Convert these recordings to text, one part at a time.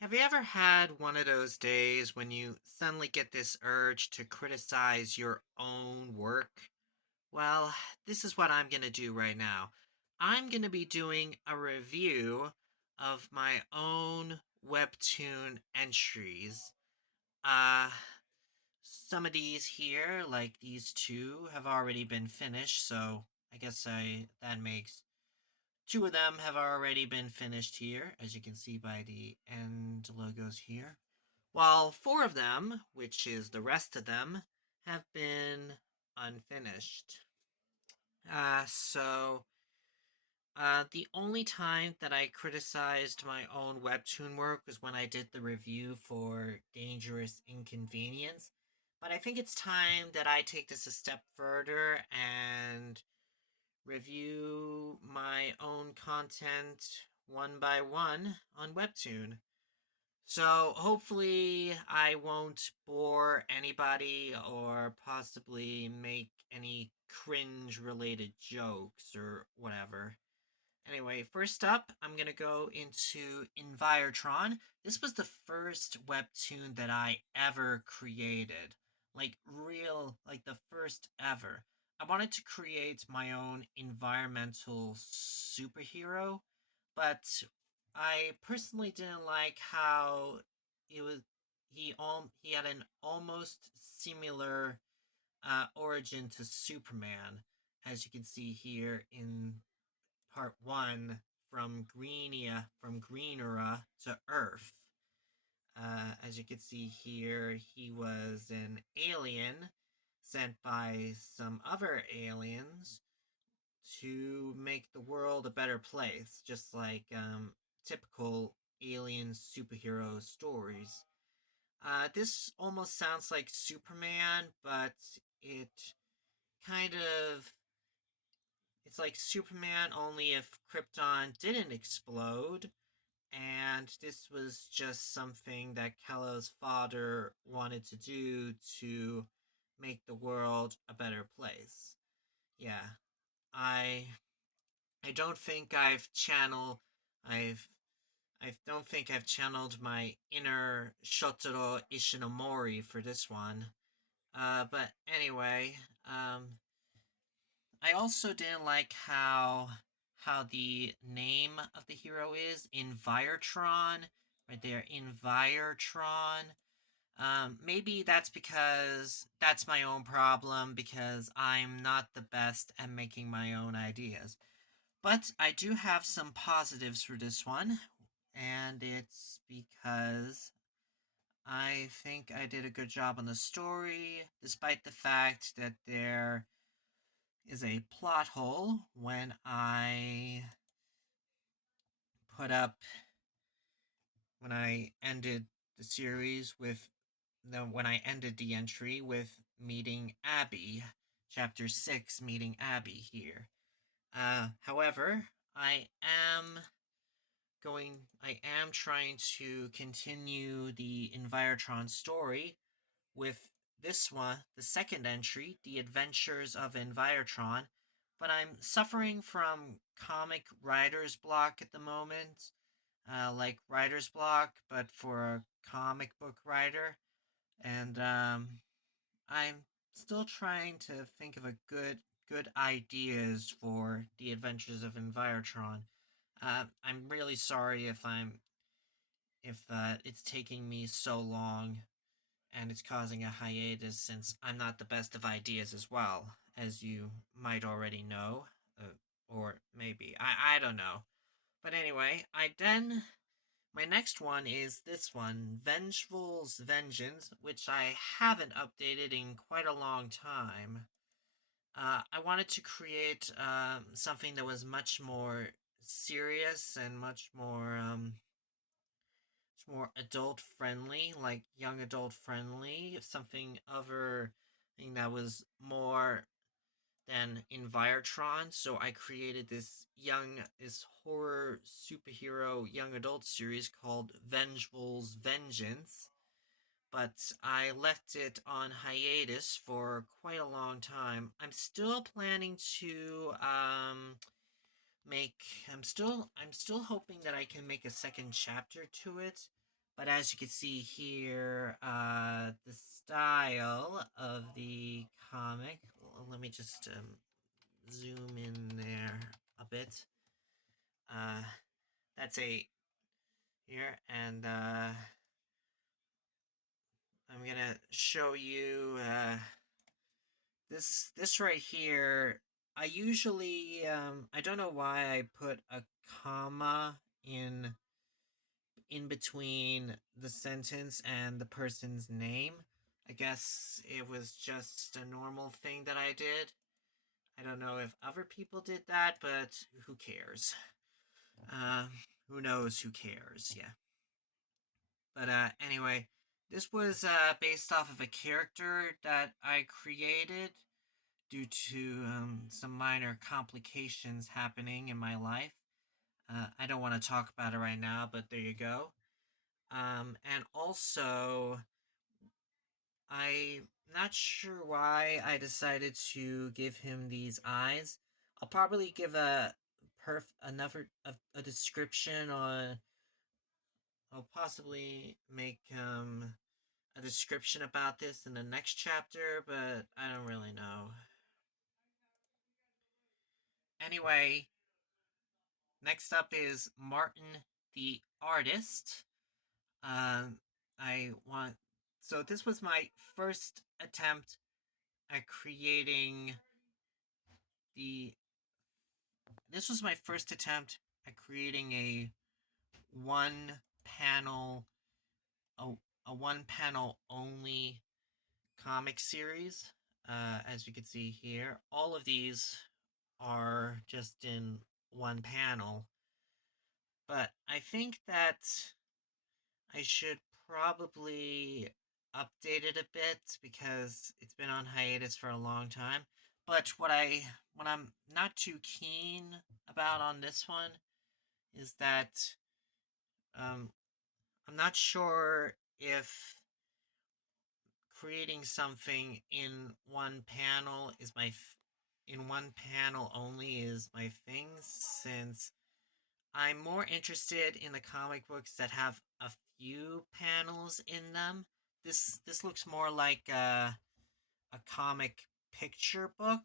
Have you ever had one of those days when you suddenly get this urge to criticize your own work? Well, this is what I'm going to do right now. I'm going to be doing a review of my own webtoon entries. Uh, some of these here, like these two, have already been finished, so I guess that makes two of them have already been finished here, as you can see by the end logos here. While four of them, which is the rest of them, have been unfinished. The only time that I criticized my own webtoon work was when I did the review for Dangerous Inconvenience. But I think it's time that I take this a step further and review my own content one by one on Webtoon. So hopefully I won't bore anybody or possibly make any cringe related jokes or whatever. Anyway, first up, I'm going to go into Envirotron. This was the first webtoon that I ever created. Like the first ever. I wanted to create my own environmental superhero, but I personally didn't like how it was he had an almost similar origin to Superman, as you can see here in part one, from Greenera to Earth. As you can see here, he was an alien sent by some other aliens to make the world a better place, just like typical alien superhero stories. This almost sounds like Superman, but it kind of it's like Superman only if Krypton didn't explode, and this was just something that Kal-El's father wanted to do to make the world a better place. Yeah, I I don't think I've I don't think I've channeled my inner Shotaro Ishinomori for this one. But anyway, I also didn't like how the name of the hero is Envirotron, right there, Envirotron. Maybe that's because that's my own problem because I'm not the best at making my own ideas. But I do have some positives for this one, and it's because I think I did a good job on the story, despite the fact that there is a plot hole put up when I ended the series with when I ended the entry with meeting Abby, chapter 6 meeting Abby here. However, I am trying to continue the Envirotron story with this one, the second entry, The Adventures of Envirotron, but I'm suffering from comic writer's block at the moment, like writer's block, but for a comic book writer, and I'm still trying to think of a good ideas for The Adventures of Envirotron. I'm really sorry if it's taking me so long and it's causing a hiatus since I'm not the best of ideas as well, as you might already know, or maybe I don't know. But anyway, my next one is this one, Vengeful's Vengeance, which I haven't updated in quite a long time. I wanted to create something that was much more serious and much more adult friendly, like young adult friendly, something other thing that was more than Envirotron. So I created this horror superhero young adult series called Vengeful's Vengeance. But I left it on hiatus for quite a long time. I'm still planning to make I'm still hoping that I can make a second chapter to it, But as you can see here, the style of the comic. Let me just zoom in there a bit. Uh, that's a here, and I'm gonna show you this right here. I usually I don't know why I put a comma in between the sentence and the person's name. I guess it was just a normal thing that I did. I don't know if other people did that, but who cares? Uh, who knows? Who cares? Yeah. But anyway, this was based off of a character that I created due to some minor complications happening in my life. I don't want to talk about it right now, but there you go. And also, I'm not sure why I decided to give him these eyes. I'll probably give a description on. I'll possibly make a description about this in the next chapter, but I don't really know. Anyway, next up is Martin the artist. Um, I want. So this was my first attempt at creating the. This was my first attempt at creating one panel, a, a one panel only comic series. As you can see here, all of these are just in one panel. But I think that I should probably update it a bit because it's been on hiatus for a long time. But what I'm not too keen about on this one is that um, I'm not sure if creating something in one panel is in one panel only is my thing, since I'm more interested in the comic books that have a few panels in them. This looks more like a comic picture book.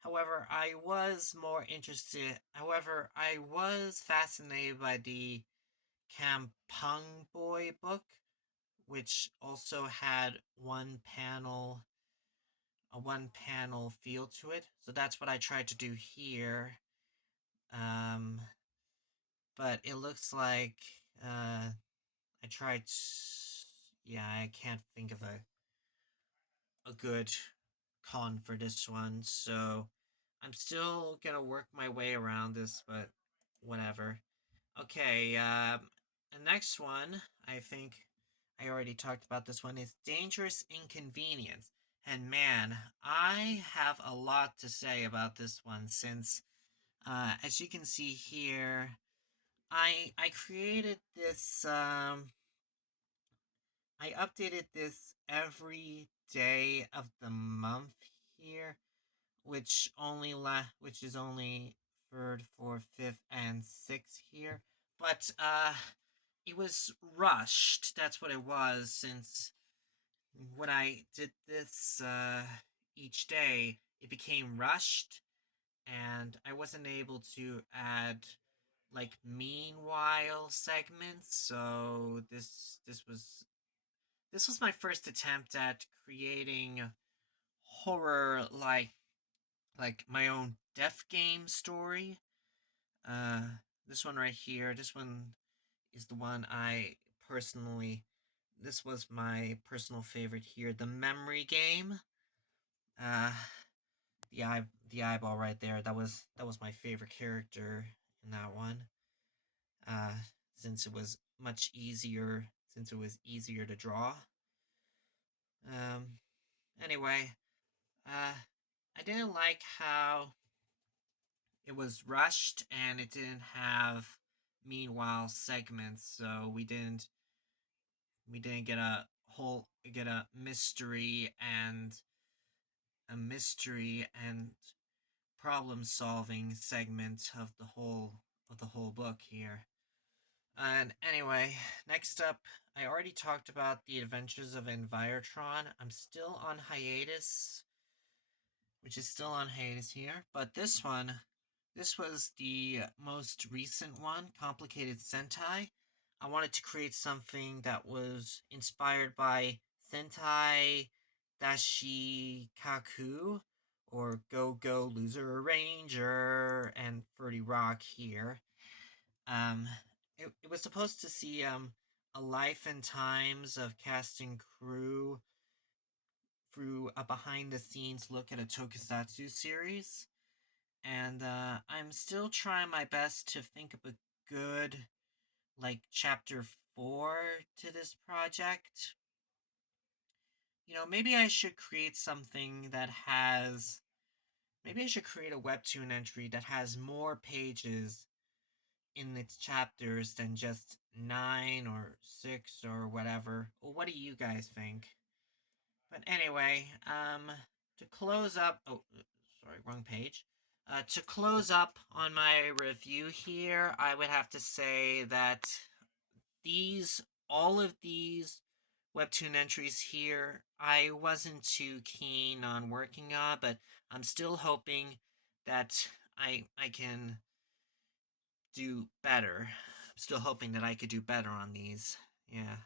However, I was fascinated by the Kampung Boy book, which also had a one panel feel to it. So that's what I tried to do here. Um, but it looks like I tried. Yeah, I can't think of a good con for this one, so I'm still gonna work my way around this, but whatever. Okay, the next one, I think I already talked about this one, is Dangerous Inconvenience. And man, I have a lot to say about this one since, as you can see here, I created this, I updated this every day of the month here, which is only third, fourth, fifth, and sixth here. But it was rushed. That's what it was. Since when I did this each day, it became rushed, and I wasn't able to add like meanwhile segments. So this was my first attempt at creating horror like my own death game story. Uh, this one right here. This one is the one I personally. This was my personal favorite here. The memory game. Uh, the eyeball right there. That was my favorite character in that one. Uh, since it was much easier. Since it was easier to draw. Um. Anyway, I didn't like how it was rushed and it didn't have meanwhile segments, so we didn't get a mystery and problem solving segment of the whole book here. And anyway, next up, I already talked about the Adventures of Envirotron. I'm still on hiatus, which is still on hiatus here. But this was the most recent one, Complicated Sentai. I wanted to create something that was inspired by Sentai Dashi Kaku, or Go Go Loser Ranger, and 30 Rock here. Um, it was supposed to see a life and times of cast and crew through a behind the scenes look at a tokusatsu series. And I'm still trying my best to think of a good, like, chapter 4 to this project. Maybe I should create something that has. Maybe I should create a webtoon entry that has more pages in its chapters than just 9 or 6 or whatever. Well, what do you guys think? But anyway, to close up. Oh, sorry, wrong page. To close up on my review here, I would have to say that these, all of these webtoon entries here, I wasn't too keen on working on, but I'm still hoping that I can do better. I'm still hoping that I could do better on these. Yeah.